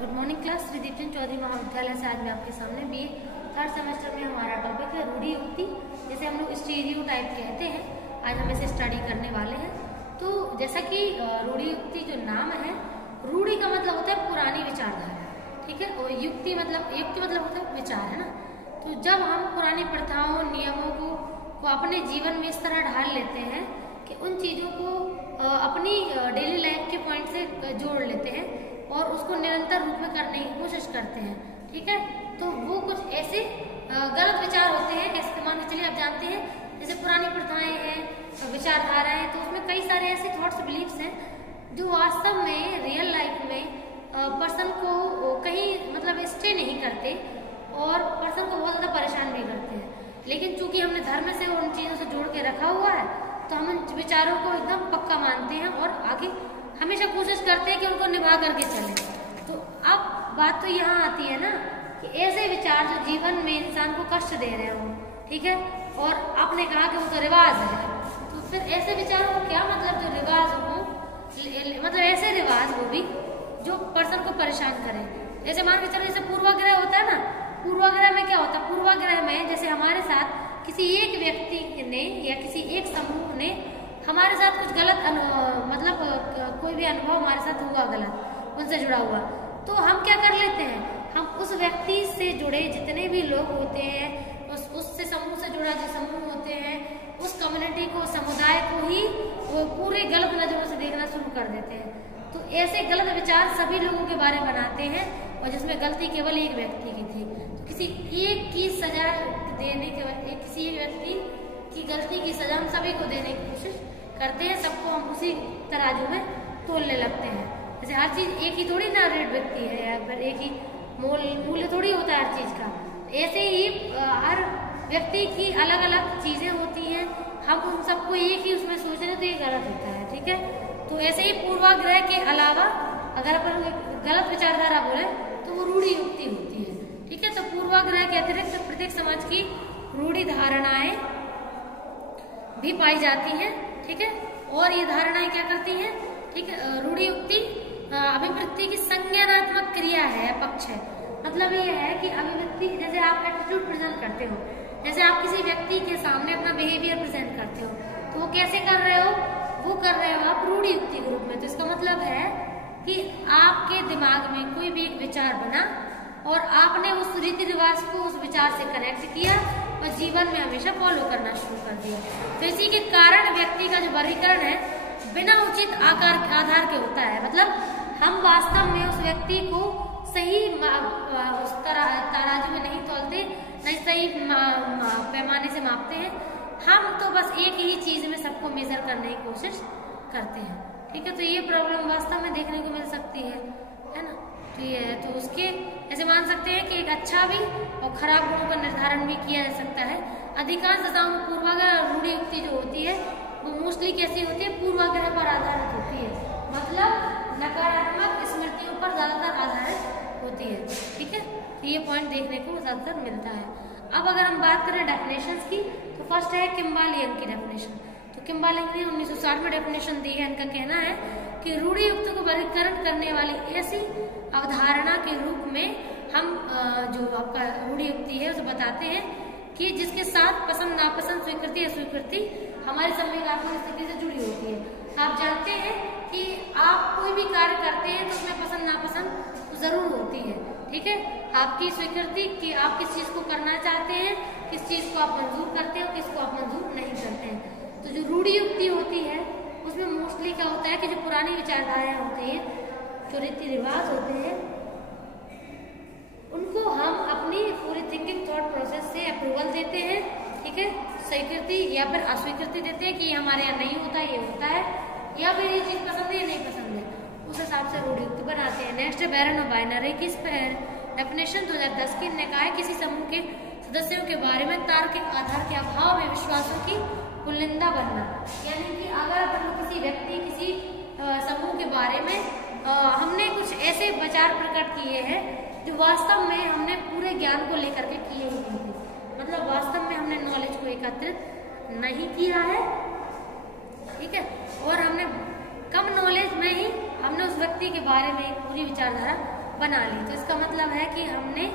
Good morning class. Shri Deepchand Chaudhary Mahavidyalaya से आज मैं आपके सामने बीए थर्ड सेमेस्टर में हमारा टॉपिक है रूढ़ि युक्ति, जिसे हम लोग स्टीरियोटाइप कहते हैं। आज हम इसे स्टडी करने वाले हैं। तो जैसा कि रूढ़ि युक्ति जो नाम है, रूढ़ि का मतलब होता है पुरानी विचारधारा, ठीक है, और युक्ति मतलब होता है विचार, है ना। तो जब हम पुरानी प्रथाओं नियमों को अपने जीवन में इस तरह ढाल लेते हैं कि उन चीजों को अपनी डेली लाइफ के पॉइंट से जोड़ लेते हैं और उसको निरंतर रूप में करने की कोशिश करते हैं, ठीक है, तो वो कुछ ऐसे गलत विचार होते हैं। ऐसे मान के चलिए, आप जानते हैं जैसे पुरानी प्रथाएं हैं, विचारधाराएं, तो उसमें कई सारे ऐसे थॉट्स बिलीफ्स हैं जो वास्तव में रियल लाइफ में पर्सन को कहीं मतलब स्टे नहीं करते और पर्सन को बहुत ज्यादा परेशान भी करते हैं। लेकिन चूंकि हमने धर्म से उन चीजों से जोड़ के रखा हुआ है, तो हम उन विचारों को एकदम पक्का मानते हैं और आगे हमेशा कोशिश करते हैं कि उनको निभा करके चले। तो अब बात तो यहाँ आती है ना कि ऐसे विचार जो जीवन में इंसान को कष्ट दे रहे हो, ठीक है, और आपने कहा कि वो तो रिवाज है, तो फिर ऐसे विचारों को क्या मतलब जो रिवाज हो, मतलब ऐसे रिवाज वो भी जो पर्सन को परेशान करे। जैसे मान के चलो, जैसे पूर्वाग्रह होता है ना, पूर्वाग्रह में क्या होता है, पूर्वाग्रह में जैसे हमारे साथ किसी एक व्यक्ति ने या किसी एक समूह ने हमारे साथ कुछ गलत मतलब कोई भी अनुभव हमारे साथ हुआ गलत, उनसे जुड़ा हुआ, तो हम क्या कर लेते हैं, हम उस व्यक्ति से जुड़े जितने भी लोग होते हैं, उससे समूह से जुड़ा जो समूह होते हैं, उस कम्युनिटी को, समुदाय को ही वो पूरे गलत नजरों से देखना शुरू कर देते हैं। तो ऐसे गलत विचार सभी लोगों के बारे में बनाते हैं और जिसमें गलती केवल एक व्यक्ति की थी, तो किसी एक की सजा देने के, किसी एक व्यक्ति की गलती की सजा हम सभी को देने की कोशिश करते हैं, सबको हम उसी तराजू में तोलने लगते हैं। जैसे हर चीज एक ही थोड़ी ना रेट बिकती है या फिर एक ही मूल्य थोड़ी होता है हर चीज का। ऐसे ही हर व्यक्ति की अलग अलग चीजें होती हैं, हम उन सबको एक ही उसमें सोच रहे तो ये गलत होता है, ठीक है। तो ऐसे ही पूर्वाग्रह के अलावा अगर अपन गलत विचारधारा बोले तो वो रूढ़ि युक्ति होती है, ठीक है। तो पूर्वाग्रह के अतिरिक्त प्रत्येक समाज की रूढ़ि धारणाएं भी पाई जाती हैं, ठीक है, और ये धारणाएं क्या करती हैं, ठीक है। रूढ़ि युक्ति अभिवृत्ति की संज्ञानात्मक क्रिया है, पक्ष है। मतलब ये है कि अभिवृत्ति, जैसे आप एटीट्यूड प्रेजेंट करते हो, जैसे आप किसी व्यक्ति के सामने अपना बिहेवियर प्रेजेंट करते हो, तो वो कैसे कर रहे हो, वो कर रहे हो आप रूढ़ि युक्ति के रूप में। तो इसका मतलब है कि आपके दिमाग में कोई भी एक विचार बना और आपने उस रीति रिवाज को उस विचार से कनेक्ट किया और जीवन में हमेशा फॉलो करना शुरू कर दिया। तो इसी के कारण व्यक्ति का जो वर्गीकरण है बिना उचित आधार के होता है। मतलब हम वास्तव में उस व्यक्ति को सही उस तराजू में नहीं तोलते, नहीं सही पैमाने से मापते हैं। हम तो बस एक ही चीज में सबको मेजर करने की कोशिश करते हैं, ठीक है। तो ये प्रॉब्लम वास्तव में देखने को मिल सकती है ना। तो ये है, तो उसके ऐसे मान सकते हैं कि एक अच्छा भी और खराब गुणों का निर्धारण भी किया जा सकता है। अधिकांश दशाओं में पूर्वाग्रह रूढ़ि युक्ति जो होती है वो मोस्टली कैसी होती है, पूर्वाग्रह पर आधारित होती है, मतलब नकारात्मक स्मृतियों पर ज्यादातर आधारित होती है, ठीक है। तो ये पॉइंट देखने को ज्यादातर मिलता है। अब अगर हम बात करें डेफिनेशंस की, तो फर्स्ट है किम्बालियन की डेफिनेशन। तो किम्बालियन ने 1960 में डेफिनेशन दी है। इनका कहना है कि रूढ़ि युक्ति को वर्गीकरण करने वाली ऐसी अवधारणा के रूप में हम जो आपका रूढ़ि युक्ति है उसे बताते हैं कि जिसके साथ पसंद नापसंद, स्वीकृति अस्वीकृति हमारी संवेदनात्मक स्थिति से जुड़ी होती है। आप जानते हैं कि आप कोई भी कार्य करते हैं तो उसमें पसंद नापसंद तो जरूर होती है, ठीक है। आपकी स्वीकृति कि आप किस चीज को करना चाहते हैं, किस चीज को आप मंजूर करते हैं और किसको आप मंजूर नहीं करते हैं। तो जो रूढ़ि युक्ति होती है उसमें मोस्टली क्या होता है कि जो पुरानी विचारधाराएं होती हैं, जो रीति रिवाज होते हैं, उनको हम अपनी पूरी थिंकिंग थॉट प्रोसेस से अप्रूवल देते हैं, ठीक है, स्वीकृति या फिर अस्वीकृति देते हैं कि हमारे यहाँ नहीं होता, ये होता है, या फिर ये चीज पसंद है या नहीं पसंद है, उस हिसाब से रूढ़ि युक्ति बनाते हैं। नेक्स्ट है बैरन और बाइनरी की डेफिनेशन 2010 की। ने कहा है किसी समूह के सदस्यों के बारे में तार्किक आधार के अभाव में विश्वासों की पुलिंदा बनना, यानी कि अगर किसी व्यक्ति, किसी समूह के बारे में हमने कुछ ऐसे विचार प्रकट किए हैं जो वास्तव में हमने पूरे ज्ञान को लेकर के किए हुए थे, मतलब वास्तव में हमने नॉलेज को एकत्रित नहीं किया है, ठीक है, और हमने कम नॉलेज में ही हमने उस व्यक्ति के बारे में एक पूरी विचारधारा बना ली। तो इसका मतलब है कि हमने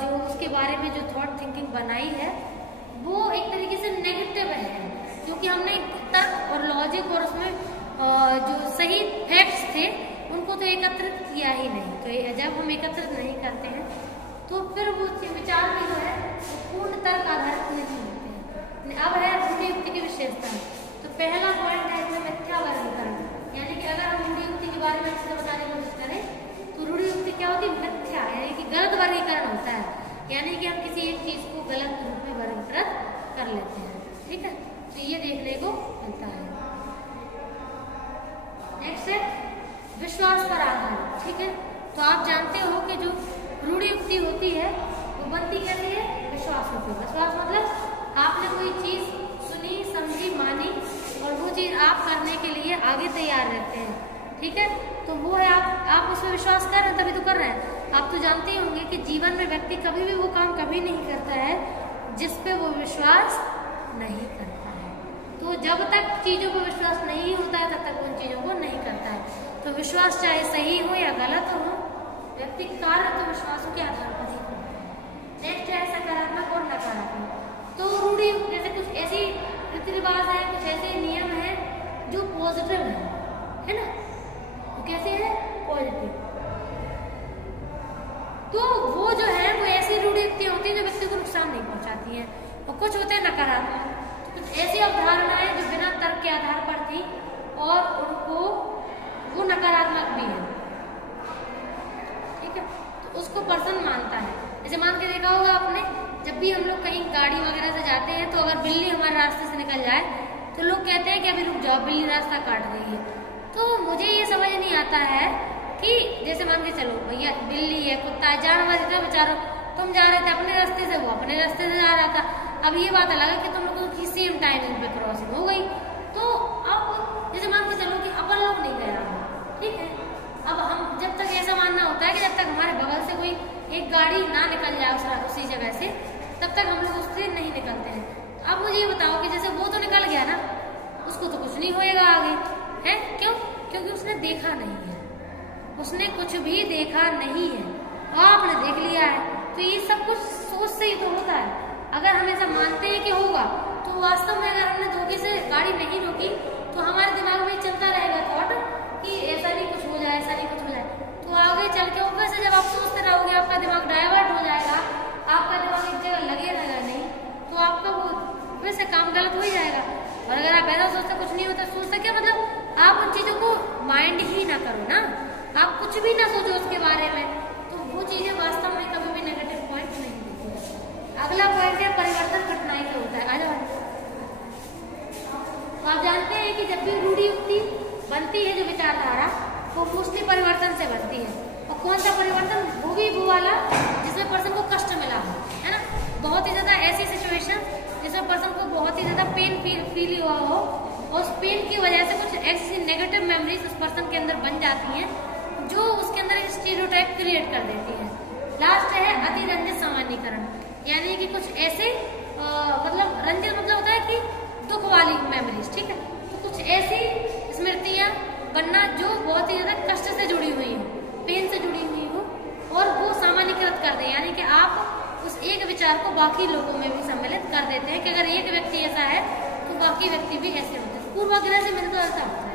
जो उसके बारे में जो थॉट थिंकिंग बनाई है वो एक तरीके से नेगेटिव है, क्योंकि हमने तर्क और लॉजिक और उसमें जो सही फैक्ट्स थे उनको तो एकत्रित किया ही नहीं। तो जब हम एकत्रित नहीं करते हैं तो फिर वो विचार भी जो है पूर्ण तर्क आधारित नहीं होते हैं। अब है रूढ़ि युक्ति की विशेषता। तो पहला पॉइंट है इसमें मिथ्या वर्गीकरण, यानी कि अगर हम रूढ़ि युक्ति के बारे में अच्छे से बताने की कोशिश करें तो रूढ़ि युक्ति क्या होती है? मिथ्या, यानी कि गलत वर्गीकरण होता है, यानी कि हम किसी एक चीज को गलत रूप में वर्गीकृत कर लेते हैं। ठीक है, तो ये देखने को मिलता है। नेक्स्ट है विश्वास पर आधारित। ठीक है, तो आप जानते हो कि जो रूढ़ि युक्ति होती है वो बनती कैसे है? विश्वास होती है। विश्वास मतलब आपने कोई चीज सुनी, समझी, मानी और वो चीज आप करने के लिए आगे तैयार रहते हैं। ठीक है, तो वो है आप उसमें विश्वास कर रहे हैं तभी तो कर रहे हैं। आप तो जानते ही होंगे कि जीवन में व्यक्ति कभी भी वो काम कभी नहीं करता है जिस पे वो विश्वास नहीं करता है। तो जब तक चीजों पर विश्वास नहीं होता है तब तक उन चीजों को नहीं करता है। तो विश्वास चाहे सही हो या गलत हो, व्यक्ति कार्य तो विश्वासों के आधार पर ही करता है। नेक्स्ट है सकारात्मक और नकारात्मक। तो रूढ़ि जैसे कुछ ऐसी रीति रिवाज है, कुछ ऐसे नियम है जो पॉजिटिव है ना? तो कैसे है? पॉजिटिव। तो वो जो है वो ऐसी रूढ़ि युक्ति होती है जो व्यक्ति को नुकसान नहीं पहुंचाती है, और कुछ होते हैं नकारात्मक। तो कुछ ऐसी अवधारणाएं जो बिना तर्क के आधार पर थी और उनको वो नकारात्मक भी है। ठीक है, तो उसको पर्सन मानता है। जैसे मान के देखा होगा आपने, जब भी हम लोग कहीं गाड़ी वगैरह से जाते हैं तो अगर बिल्ली हमारे रास्ते से निकल जाए तो लोग कहते हैं कि अभी रुक जाओ, बिल्ली रास्ता काट रही है। तो मुझे ये समझ नहीं आता है कि जैसे मान के चलो भैया बिल्ली है, कुत्ता है, जानवर है, बेचारो तुम जा रहे थे अपने रास्ते से, वो अपने रास्ते से जा रहा था। अब ये बात अलग है कि तुम लोगों की सेम टाइमिंग पे क्रॉसिंग हो गई। तो अब जैसे मान के चलो कि अपन लोग नहीं गया, ठीक है, अब हम जब तक ऐसा मानना होता है कि जब तक हमारे बगल से कोई एक गाड़ी ना निकल जाए उसी जगह से, तब तक हम लोग उससे नहीं निकलते हैं। अब मुझे ये बताओ कि जैसे वो तो निकल गया ना, उसको तो कुछ नहीं होएगा आगे, है क्यों? क्योंकि उसने देखा नहीं है, उसने कुछ भी देखा नहीं है, आपने देख लिया है। तो ये सब कुछ सोच से ही तो होता है। अगर हम ऐसा मानते हैं कि होगा, तो वास्तव में अगर हमने धोखे से गाड़ी नहीं रोकी तो हमारे दिमाग में चलता रहेगा थॉट कि ऐसा नहीं कुछ हो जाए, ऐसा नहीं कुछ हो जाए। तो आगे चल के ऊपर से जब आप सोचते रहोगे आपका दिमाग डाइवर्ट हो जाएगा, आपका दिमाग एक जगह लगेगा नहीं, तो आपका वो वैसे काम गलत हो ही जाएगा। और अगर आप ऐसा सोचते कुछ नहीं होता, सोचते क्या मतलब आप उन चीजों को माइंड ही ना करो ना, आप कुछ भी ना सोचो उसके बारे में, तो वो चीजें वास्तव में कभी भी नेगेटिव पॉइंट नहीं देती। अगला पॉइंट है परिवर्तन कठिनाई से होता है। आ जाओ, तो आप जानते हैं कि जब भी रूढ़ि युक्ति बनती है, जो विचारधारा, वो मोस्टली परिवर्तन से बनती है। और कौन सा परिवर्तन? वो भी वो वाला जिसमें पर्सन को कष्ट मिला हो, है ना? बहुत ही ज्यादा ऐसी सिचुएशन जिसमें पर्सन को बहुत ही ज्यादा पेन फील हुआ हो, और उस पेन की वजह से कुछ ऐसी नेगेटिव मेमोरीज उस पर्सन के अंदर बन जाती हैं जो उसके अंदर एक स्टीरियोटाइप क्रिएट कर देती है। लास्ट है अतिरंजित सामान्यीकरण, यानी कि कुछ ऐसे मतलब रंजित मतलब होता है कि दुख वाली मेमोरीज, ठीक है, तो कुछ ऐसी स्मृतियां बनना जो बहुत ही ज्यादा कष्ट से जुड़ी हुई हो, पेन से जुड़ी हुई हो, और वो सामान्यीकृत कर दे, यानी कि आप उस एक विचार को बाकी लोगों में भी सम्मिलित कर देते हैं कि अगर एक व्यक्ति ऐसा है तो बाकी व्यक्ति भी ऐसे होते हैं। पूर्वाग्रह से मिलकर ऐसा होता है।